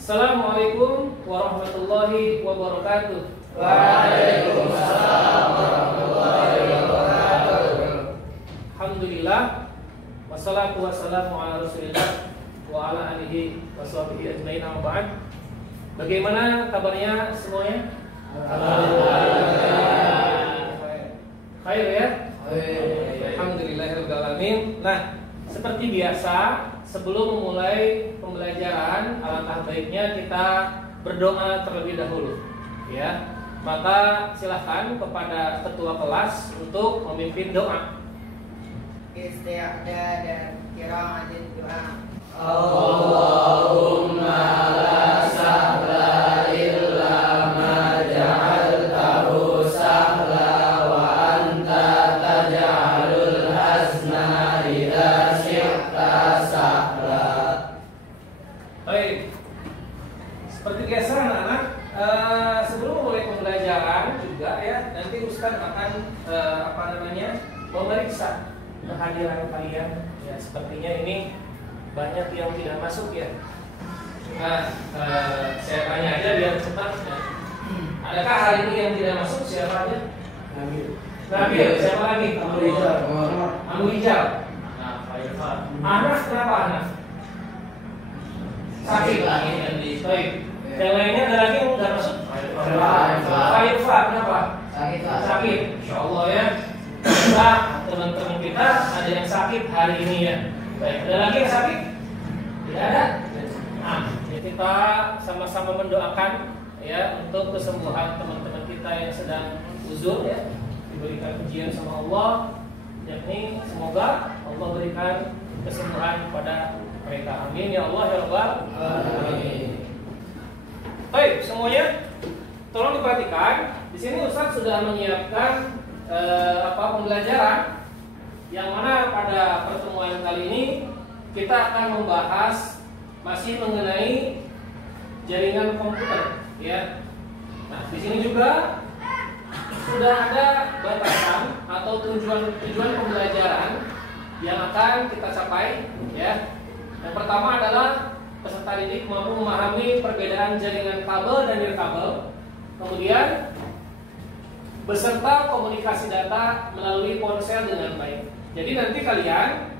Assalamualaikum warahmatullahi wabarakatuh. Waalaikumsalam warahmatullahi wabarakatuh. Alhamdulillah, wassalatu wassalamu ala Rasulillah wa ala alihi washabihi ajmain, amma ba'd. Bagaimana kabarnya semuanya? Khair ya? Alhamdulillahirabbil alamin. Nah, seperti biasa, sebelum memulai pembelajaran, alangkah baiknya kita berdoa terlebih dahulu, ya. Maka silahkan kepada ketua kelas untuk memimpin doa. Isti'ada dan qira'atul doa. Allahumma la sahla illa ma ja'altahu sahla wa anta taj'alul hazna idza syi'ta sahla. Baik. Seperti biasa anak-anak, sebelum mulai pembelajaran juga ya, nanti Ustaz akan memeriksa kehadiran kalian. Ya, sepertinya ini banyak yang tidak masuk ya. Nah, saya tanya aja biar cepat. Ya. Adakah hari ini yang tidak masuk? Siapa aja? Nabil. Siapa lagi? Amu Ijal. Nah, Pak Irfan. Anas, kenapa Anas? Sakit lagi dan di. Baik. Yang lainnya ada lagi yang tidak masuk? Pak Irfan, kenapa? Sakit. Insya Allah ya. Nah, teman-teman kita ada yang sakit hari ini ya. Baik, ada lagi yang sakit? Tidak ada. Nah, ya kita sama-sama mendoakan ya untuk kesembuhan teman-teman kita yang sedang uzur ya, diberikan ujian sama Allah, yakni semoga Allah berikan kesembuhan kepada mereka. Amin ya Allah ya Rabbal alamin. Baik, semuanya tolong diperhatikan. Di sini Ustaz sudah menyiapkan pembelajaran yang mana pada pertemuan kali ini kita akan membahas masih mengenai jaringan komputer ya. Nah, di sini juga sudah ada batasan atau tujuan pembelajaran yang akan kita capai ya. Yang pertama adalah peserta didik mampu memahami perbedaan jaringan kabel dan nirkabel. Kemudian beserta komunikasi data melalui ponsel dengan baik. Jadi nanti kalian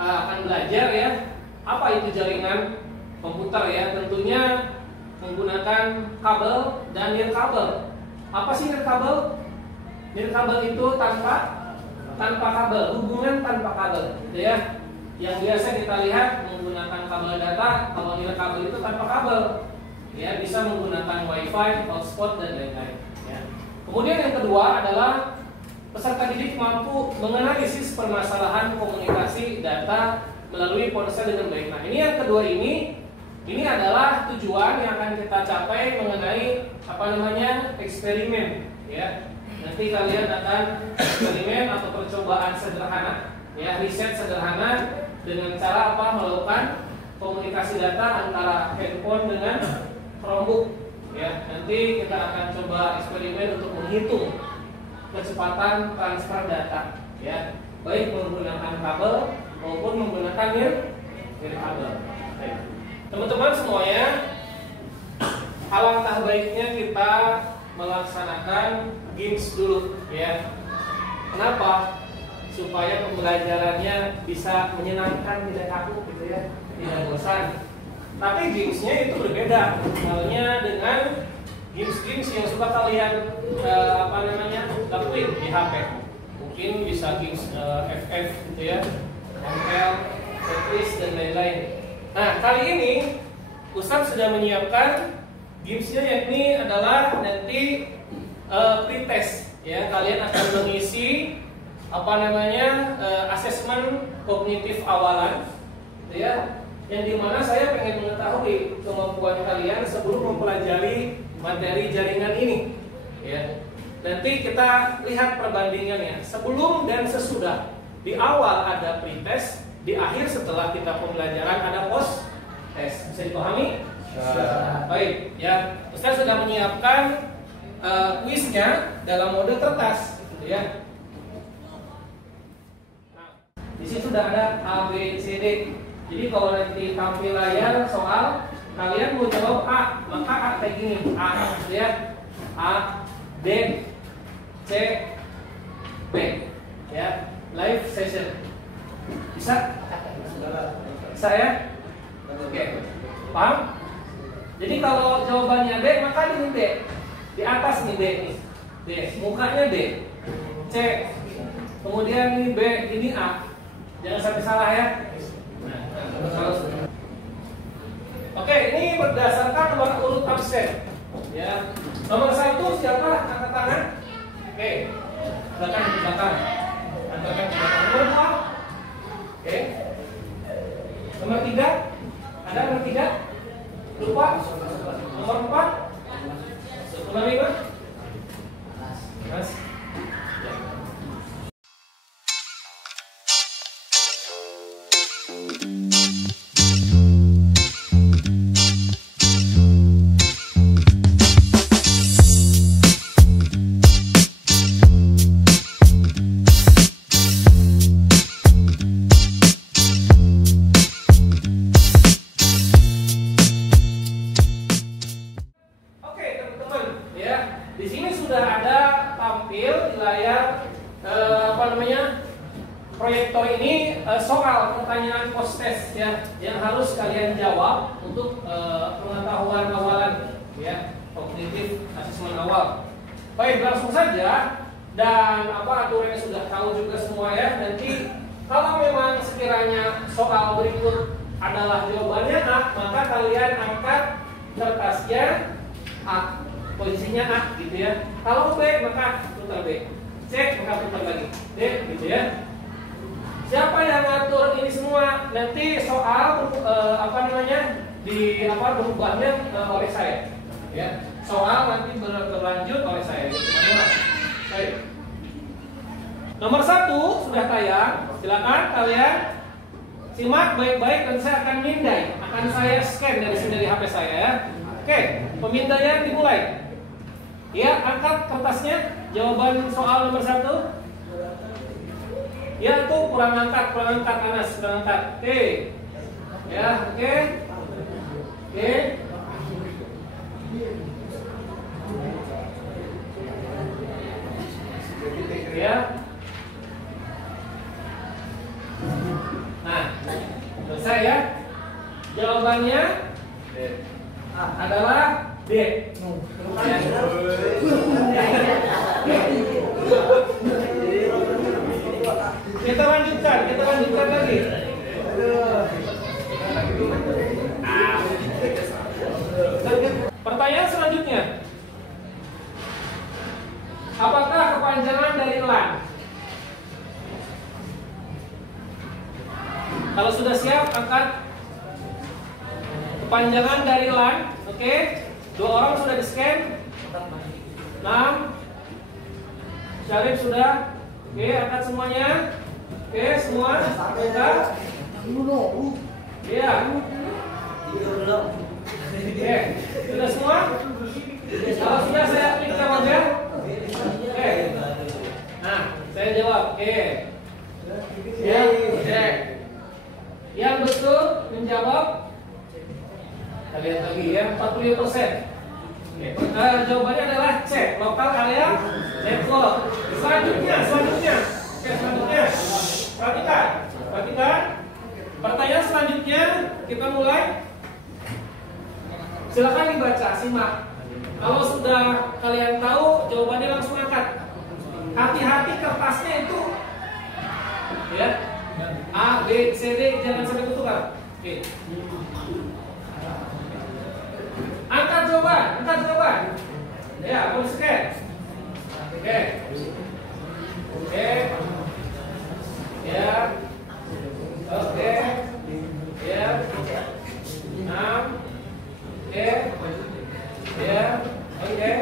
akan belajar ya apa itu jaringan komputer ya. Tentunya menggunakan kabel dan nirkabel. Apa sih nirkabel? Nirkabel itu tanpa kabel, hubungan tanpa kabel, gitu ya. Yang biasa kita lihat menggunakan kabel data, kalau nirkabel itu tanpa kabel, ya bisa menggunakan wifi, hotspot dan lain-lain. Ya. Kemudian yang kedua adalah peserta didik mampu menganalisis permasalahan komunikasi data melalui ponsel dengan baik. Nah, ini yang kedua ini adalah tujuan yang akan kita capai mengenai eksperimen ya. Nanti kalian akan eksperimen atau percobaan sederhana ya, riset sederhana dengan cara melakukan komunikasi data antara handphone dengan Chromebook ya. Nanti kita akan coba eksperimen untuk menghitung kecepatan transfer data ya, baik menggunakan kabel maupun menggunakan nirkabel. Teman-teman semuanya, alangkah baiknya kita melaksanakan games dulu ya. Kenapa? Supaya pembelajarannya bisa menyenangkan, tidak kaku gitu ya, tidak bosan. Tapi gamesnya itu berbeda halnya dengan games yang suka kalian lakuin di HP. Mungkin bisa games FF gitu ya, ML, Tetris dan lain-lain. Nah, kali ini Ustaz sudah menyiapkan gamesnya, yakni adalah nanti pretest ya. Kalian akan mengisi asesmen kognitif awalan gitu ya, yang dimana saya pengen mengetahui kemampuan kalian sebelum mempelajari materi jaringan ini ya. Nanti kita lihat perbandingannya sebelum dan sesudah. Di awal ada pretest, di akhir setelah kita pembelajaran ada post test. Bisa dipahami? Baik ya. Ustaz sudah menyiapkan kuisnya dalam mode kertas gitu ya. Di sini sudah ada A, B, C, D. Jadi kalau nanti tampil layar soal, kalian mau jawab A, maka A kayak gini, A, ya, A, D, C, B, ya, live session. Bisa? Bisa ya? Oke, paham? Jadi kalau jawabannya D, maka ini D, di atas nih D, nih, D, mukanya D, C, kemudian ini B, ini A, jangan sampai salah ya. Oke, ini berdasarkan nomor urut absen. Ya, nomor 1 siapa? Angkat tangan. Oke, belakang. Angkat belakang. Nomor 2. Oke. Nomor 3. Ada nomor 3? Lupa. Nomor 4. Nomor 5. Mas. Di sini sudah ada tampil di layar proyektor ini soal pertanyaan post test ya yang harus kalian jawab untuk pengetahuan awalan ya, kognitif asesmen awal. Baik, langsung saja, dan aturannya sudah tahu juga semua ya. Nanti kalau memang sekiranya soal berikut adalah jawabannya A, maka kalian angkat kertasnya A, posisinya A gitu ya. Kalau B maka putar B, C maka putar lagi D gitu ya. Siapa yang ngatur ini semua? Nanti soal berubahnya oleh saya ya. Soal nanti berlanjut oleh saya gitu. Baik. Nomor 1 sudah tayang. Silakan kalian simak baik-baik dan saya akan mindai. Akan saya scan dari sini dari HP saya ya. Oke, pemindaian dimulai. Ya, angkat kertasnya. Jawaban soal nomor 1. Ya, tuh kurang angkat Anas, kurang angkat. Oke. Ya, oke. Oke. Ya. Nah, selesai ya. Jawabannya adalah D. Kita lanjutkan lagi. Pertanyaan selanjutnya. Apakah kepanjangan dari LAN? Kalau sudah siap, angkat kepanjangan dari LAN. Oke, 2 orang sudah di-scan. 6. Syarif sudah. Oke, angkat semuanya. Oke, semua angkat. Iya. Oke, sudah semua? Kalau sudah saya klik jawabnya. Oke. Nah, saya jawab. Oke. Ya, oke. Yang betul menjawab. Kita lihat lagi ya, 40%. Oke. Jawabannya adalah C, lokal area network. Selanjutnya. Oke, selanjutnya. Perhatikan. Pertanyaan selanjutnya kita mulai. Silakan dibaca, simak. Kalau sudah kalian tahu jawabannya langsung angkat. Hati-hati kertasnya itu ya. A, B, C, D jangan sampai ketukar. Oke. Angkat jawaban. Ya, boleh scan. Oke. Ya. Oke. Ya. 6. Oke. Ya. Oke.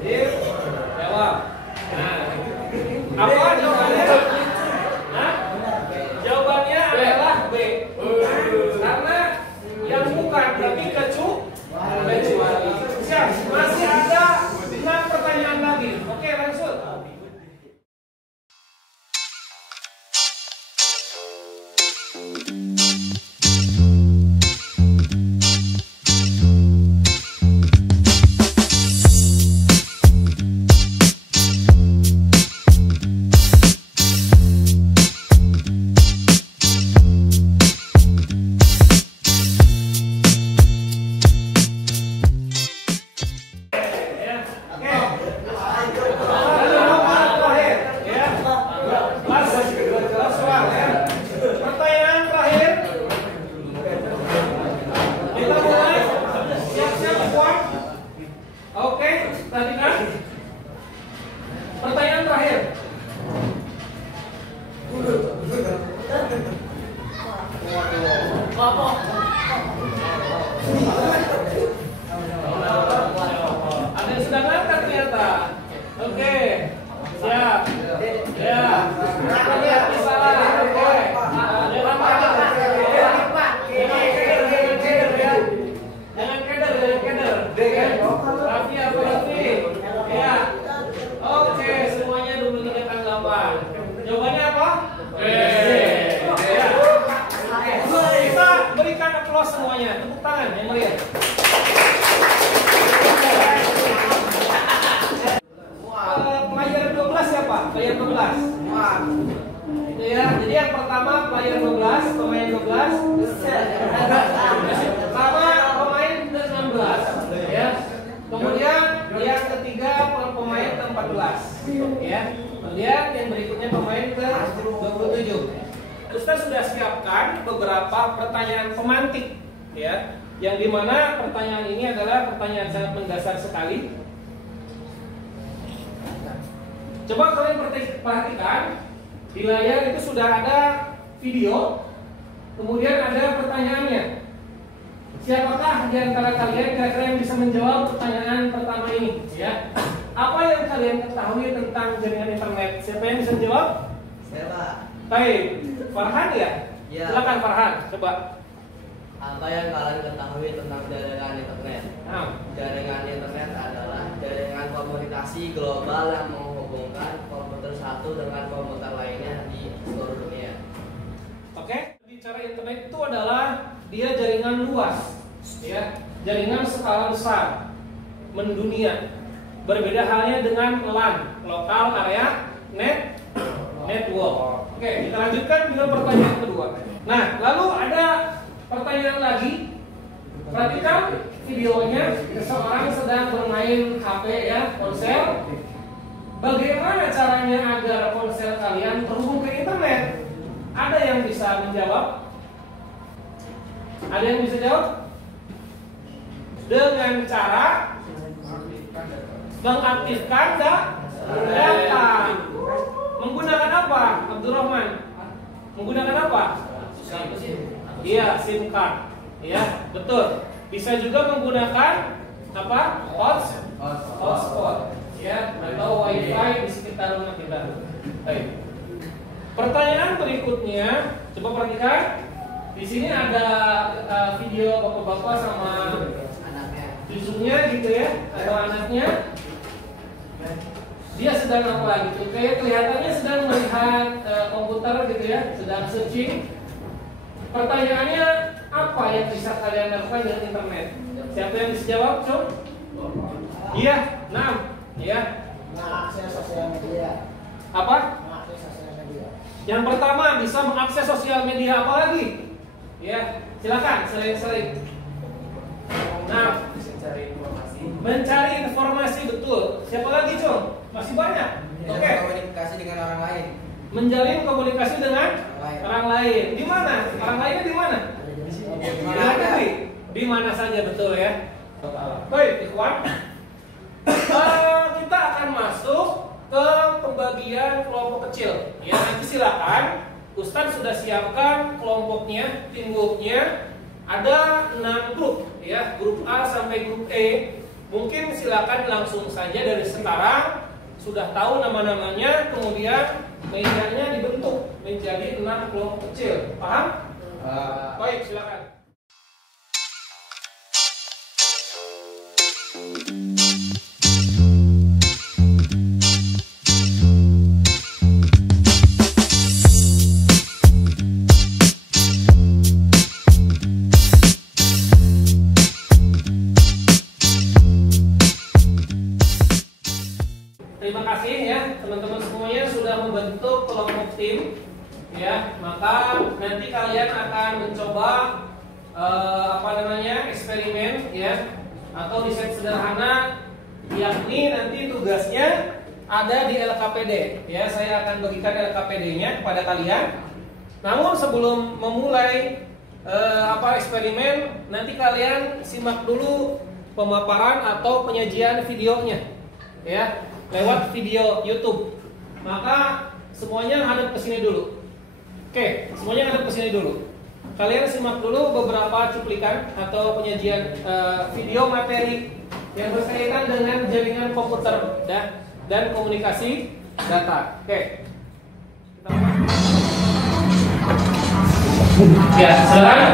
Sip. Jawab. Nah. Apa jawabannya? Hah? Jawabannya adalah B. Karena yang bukan berarti kecuali. Siap. Masih ada 6%. Siap. Ya. Lihat salah. Oke. Jangan keder. Raffi apa Raffi? Ya. Oke, semuanya 23 tanggapan. Jawabannya apa? Ya. Kita berikan aplaus semuanya. Tepuk tangan yang meriah. Player 12 siapa? Player 12. Itu ya. Jadi yang pertama player 12, pemain 12 sama pemain 16 ya. Kemudian yang ketiga pemain ke-14 ya. Kemudian yang berikutnya pemain ke-27. Ustaz sudah siapkan beberapa pertanyaan pemantik ya. Yang dimana pertanyaan ini adalah pertanyaan sangat mendasar sekali. Coba kalian perhatikan di layar itu sudah ada video, kemudian ada pertanyaannya. Siapakah di antara kalian kira-kira yang bisa menjawab pertanyaan pertama ini? Ya, apa yang kalian ketahui tentang jaringan internet? Siapa yang bisa menjawab? Saya. Baik, Farhan ya? Ya. Silakan Farhan, coba. Apa yang kalian ketahui tentang jaringan internet? Jaringan internet adalah jaringan komunikasi global yang menghubungkan komputer satu dengan komputer lainnya di seluruh dunia. Oke, bicara internet itu adalah dia jaringan luas, ya, jaringan skala besar, mendunia. Berbeda halnya dengan LAN, local area network. Oke, kita lanjutkan dengan pertanyaan kedua. Nah, lalu ada pertanyaan lagi. Perhatikan videonya, seseorang sedang bermain HP ya, ponsel. Bagaimana caranya agar ponsel kalian terhubung ke internet? Ada yang bisa menjawab? Ada yang bisa jawab? Dengan cara mengaktifkan data. Menggunakan apa, Abdurrahman? Menggunakan apa? Iya, SIM card. Ya, betul. Bisa juga menggunakan apa? Hotspot. Ya, atau WiFi di sekitar rumah kita. Baik. Pertanyaan berikutnya, coba perhatikan. Di sini ada video bapak-bapak sama cucunya gitu ya, atau anaknya. Dia sedang apa gitu? Kayak kelihatannya sedang melihat komputer gitu ya, sedang searching. Pertanyaannya, apa yang bisa kalian lakukan dengan internet? Siapa yang bisa jawab, Cuk? Iya, 6. Ya. Mengakses sosial media. Apa? Mengakses sosial media. Yang pertama bisa mengakses sosial media, apa lagi? Ya, silakan sering-sering. Nah, mencari informasi betul. Siapa lagi, Cung? Masih banyak. Oke. Komunikasi dengan orang lain. Menjalin komunikasi dengan orang lain. Di mana? Orang lainnya di mana? Di mana saja, betul ya. Baik, ikhwan. Kita akan masuk ke pembagian kelompok kecil. Ya, nanti silakan. Ustadz sudah siapkan kelompoknya, tim grupnya. Ada 6 grup, ya, grup A sampai grup E. Mungkin silakan langsung saja dari sekarang sudah tahu nama-namanya, kemudian mejanya dibentuk menjadi 6 kelompok kecil. Paham? Baik, silakan. Terima kasih ya teman-teman semuanya sudah membentuk kelompok tim ya. Maka nanti kalian akan mencoba eksperimen ya, atau riset sederhana, yakni nanti tugasnya ada di LKPD ya. Saya akan bagikan LKPD-nya kepada kalian. Namun sebelum memulai eksperimen, nanti kalian simak dulu pemaparan atau penyajian videonya ya, lewat video YouTube. Maka semuanya hadap ke sini dulu. Oke, semuanya hadap ke sini dulu. Kalian simak dulu beberapa cuplikan atau penyajian video materi yang berkaitan dengan jaringan komputer dan komunikasi. data. Oke. Ya, silakan.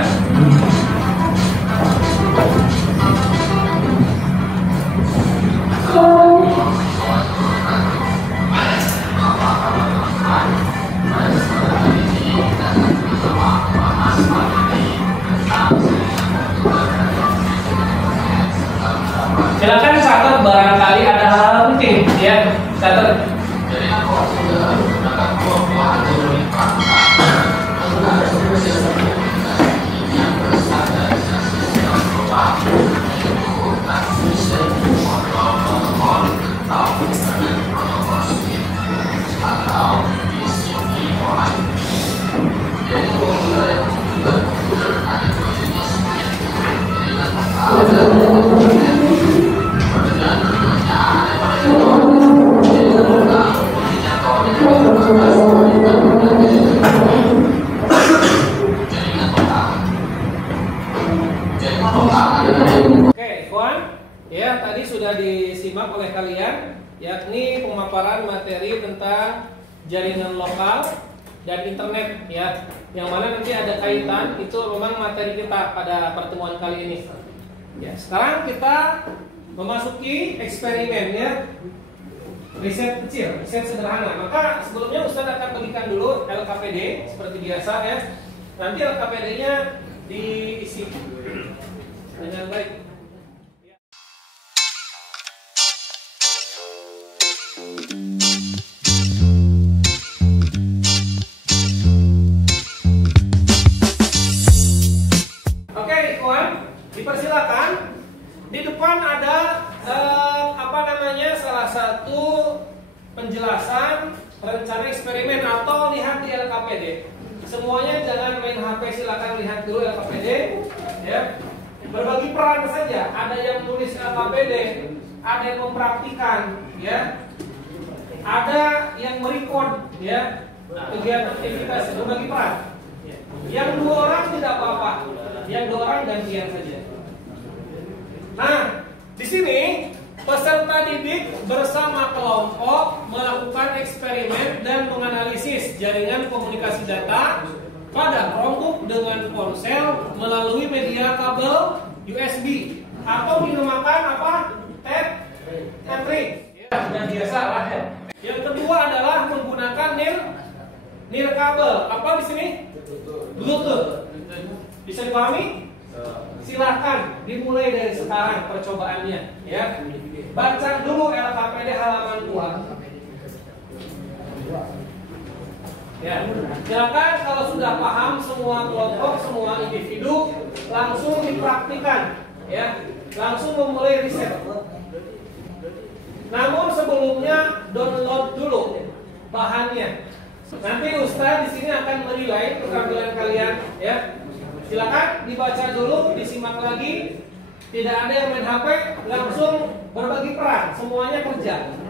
Silakan catat barangkali ada hal penting ya, catat. Oke, kawan, ya tadi sudah disimak oleh kalian, yakni pemaparan materi tentang jaringan lokal dan internet, ya, yang mana nanti ada kaitan itu memang materi kita pada pertemuan kali ini. Ya, sekarang kita memasuki eksperimen, ya, riset kecil, riset sederhana. Maka sebelumnya Ustadz akan bagikan dulu LKPD seperti biasa, ya. Nanti LKPD-nya diisi dengan baik. Oke, kawan, dipersilakan. Di depan ada salah satu penjelasan rencana eksperimen atau lihat di LKPD. Semuanya jangan main HP, silakan lihat dulu LKPD, ya. Berbagi peran saja, ada yang tulis LKPD, ada yang mempraktikan, ya, ada yang merekod, ya, kegiatan aktivitas, berbagi peran. Yang 2 orang tidak apa-apa, yang 2 orang gantian saja. Nah, di sini peserta didik bersama kelompok melakukan eksperimen dan menganalisis jaringan komunikasi data pada Chromebook dengan ponsel melalui media kabel USB atau dinamakan apa? Tetris. Ya, sudah biasa lah, ya. Yang kedua adalah menggunakan nirkabel. Apa di sini? Bluetooth. Bisa dipahami? Silahkan dimulai dari sekarang percobaannya, ya. Baca dulu LKPD halaman 2. Ya, silakan kalau sudah paham semua kelompok, semua individu, langsung dipraktikan, ya, langsung memulai riset. Namun sebelumnya download dulu bahannya. Nanti Ustadz di sini akan menilai keterampilan kalian, ya. Silakan dibaca dulu, disimak lagi. Tidak ada yang main HP, langsung berbagi peran, semuanya kerja.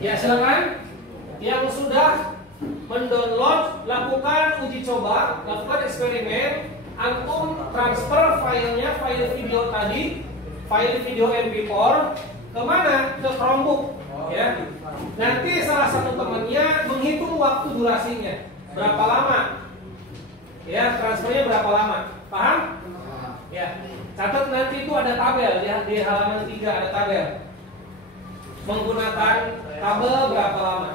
Ya, silakan yang sudah mendownload, lakukan uji coba, lakukan eksperimen. Antum transfer filenya, file video tadi, file video MP4 kemana? Ke Chromebook, ya. Nanti salah satu temannya menghitung waktu durasinya berapa lama, ya, transfernya berapa lama, paham? Ya, catat nanti itu ada tabel, ya, di halaman 3 ada tabel. Menggunakan kabel berapa lama?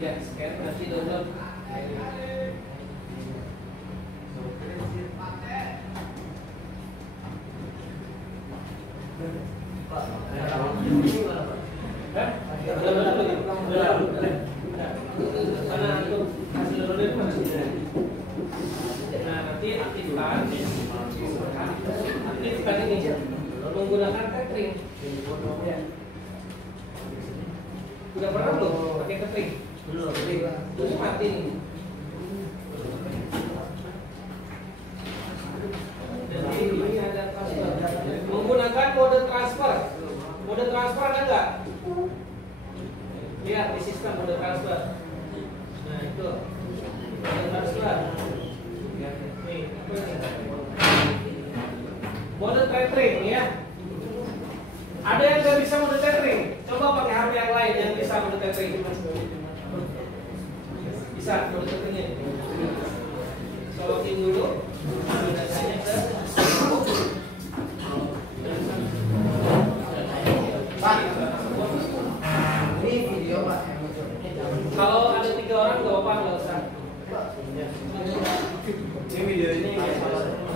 Ya, scan nanti download. Nah, nanti aktifkan ini menggunakan catering. Udah pernah belum pakai catering? Belum. Terus mati nih. Jadi ini ada transfer. Menggunakan mode transfer. Mode transfer ada nggak? Lihat di sistem mode transfer. Nah itu mode transfer. Nih, apa ini? Mode tethering ya. Ada yang nggak bisa mode tethering? Coba pakai HP yang lain yang bisa mode tethering. Bisa mode tethering. Colokin dulu. Datanya ke Pak. Ini video Pak. Kalau ada 3 orang nggak apa-apa, nggak usah. Ini video ini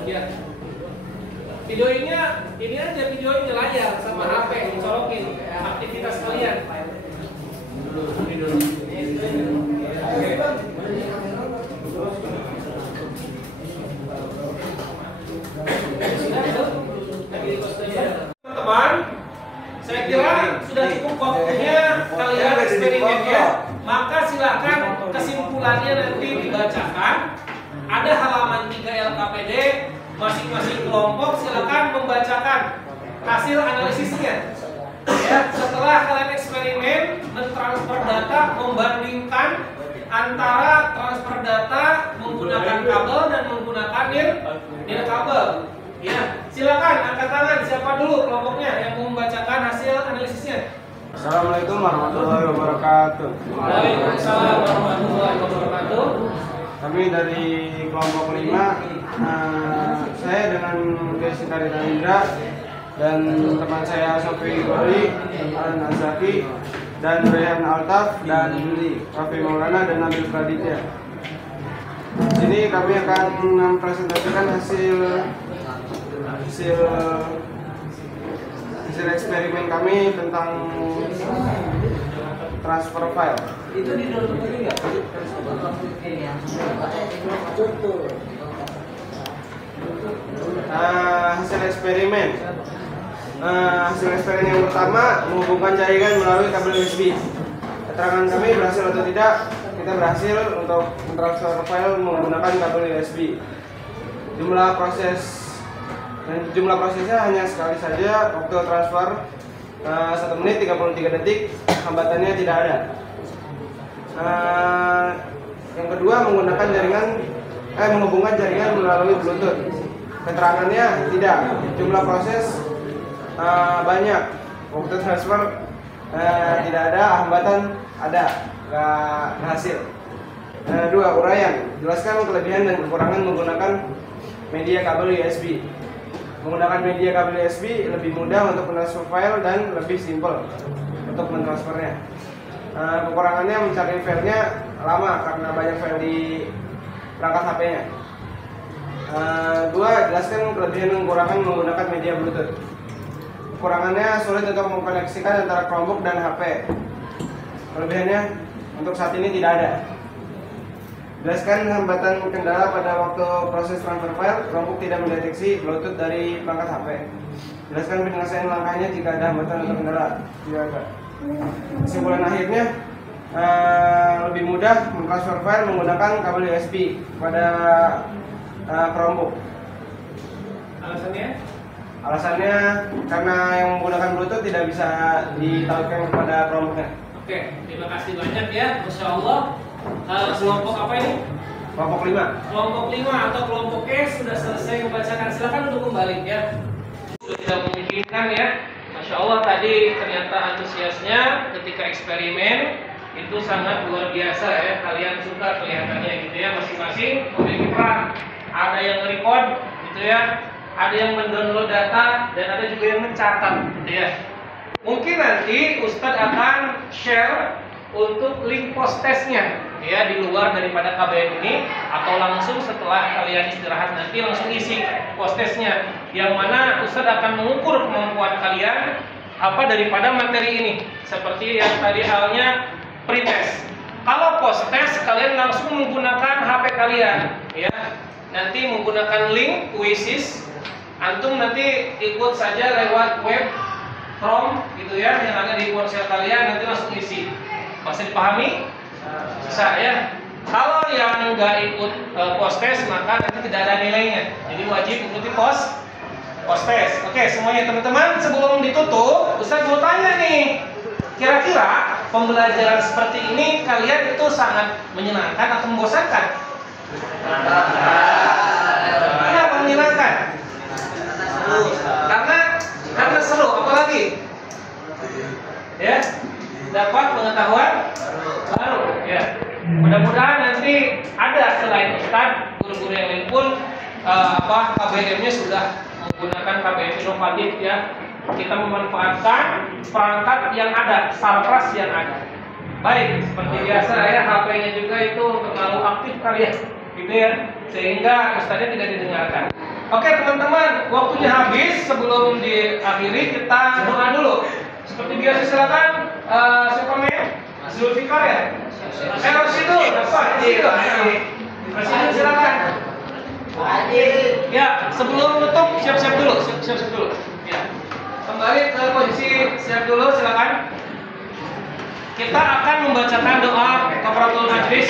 ya. Videonya ini aja videonya layar sama HP dicolokin aktivitas kalian. Ini dulu. Teman-teman, saya kira sudah cukup waktunya kalian eksperimen ya. Maka silakan kesimpulannya nanti dibacakan. Ada halaman 3 LKPD. Masing-masing kelompok silakan membacakan hasil analisisnya. Ya, setelah kalian eksperimen mentransfer data, membandingkan antara transfer data menggunakan kabel dan menggunakan nirkabel. Ya, silakan angkat tangan siapa dulu kelompoknya yang mau membacakan hasil analisisnya. Assalamualaikum warahmatullahi wabarakatuh. Waalaikumsalam warahmatullahi wabarakatuh. Kami dari kelompok 5, saya dengan Desita Rita Indra dan teman saya Sofi Gori, Alan Azaki, dan Rehan Altaf, dan Rafi Maulana dan Nabil Praditya. Sini kami akan mempresentasikan hasil eksperimen kami tentang transfer file. Itu di download lagi nggak? Hasil eksperimen. Hasil eksperimen yang pertama menghubungkan jaringan melalui kabel USB. Keterangan kami berhasil atau tidak? Kita berhasil untuk mentransfer file menggunakan kabel USB. Jumlah prosesnya hanya sekali saja. Waktu transfer 1 menit 33 detik. Hambatannya tidak ada. Yang kedua menggunakan menghubungkan jaringan melalui Bluetooth. Keterangannya tidak. Jumlah proses banyak. Waktu transfer tidak ada. Hambatan ada. Nggak berhasil. 2. Uraian. Jelaskan kelebihan dan kekurangan menggunakan media kabel USB. Menggunakan media kabel USB lebih mudah untuk mentransfer file dan lebih simpel untuk mentransfernya. Kekurangannya mencari filenya lama karena banyak file di perangkat HP-nya. 2. Jelaskan kelebihan dan kekurangan menggunakan media Bluetooth. Kekurangannya sulit untuk mengkoneksikan antara Chromebook dan HP. Kelebihannya untuk saat ini tidak ada. Jelaskan hambatan kendala pada waktu proses transfer file. Chromebook tidak mendeteksi Bluetooth dari perangkat HP. Jelaskan penyelesaian langkahnya jika ada hambatan atau kendala. Tidak ada. Kesimpulan akhirnya lebih mudah mentransfer file menggunakan kabel USB pada Chromebook. Alasannya? Alasannya karena yang menggunakan Bluetooth tidak bisa ditautkan kepada Chromebooknya. Oke, terima kasih banyak ya, Masya Allah. Kelompok apa ini? Kelompok 5. Kelompok 5 atau kelompok E sudah selesai membacakan. Silakan untuk kembali ya. Sudah tidak memungkinkan ya. Masya Allah tadi ternyata antusiasnya ketika eksperimen itu sangat luar biasa ya. Kalian suka kelihatannya gitu ya, masing-masing memiliki peran. Ada yang nge-record gitu ya, ada yang mendownload data, dan ada juga yang mencatat gitu ya. Mungkin nanti Ustadz akan share untuk link post testnya ya di luar daripada KBM ini, atau langsung setelah kalian istirahat nanti langsung isi post testnya, yang mana Ustadz akan mengukur kemampuan kalian apa daripada materi ini, seperti yang tadi halnya pretest. Kalau post test kalian langsung menggunakan HP kalian ya, nanti menggunakan link Quizzes, antum nanti ikut saja lewat web Chrome gitu ya, yang ada di ponsel kalian, nanti langsung isi. Masih dipahami? Bisa ya. Kalau yang nggak ikut post test maka nanti tidak ada nilainya. Jadi wajib ikuti post test. Oke, semuanya teman-teman, sebelum ditutup, Ustaz mau tanya nih. Kira-kira pembelajaran seperti ini kalian itu sangat menyenangkan atau membosankan? Kenapa menyenangkan? Karena seru, apalagi? Ya, dapat pengetahuan baru ya. Mudah-mudahan nanti ada selain Ustadz, guru-guru yang lain pun KBM-nya sudah menggunakan KBM inovatif ya. Kita memanfaatkan perangkat yang ada, sarpras yang ada. Baik, seperti biasa ya, HP-nya juga itu terlalu aktif kali ya, gitu ya, sehingga Ustadznya tidak didengarkan. Oke teman-teman, waktunya habis. Sebelum diakhiri kita doa dulu. Seperti biasa silakan siapa namanya? Zulfikar ya? Rasidul, apa? Rasidul silakan. Ya, sebelum tutup siap-siap dulu, siap-siap dulu. Ya. Kembali ke posisi siap dulu, silakan. Kita akan membacakan doa kafaratul majlis.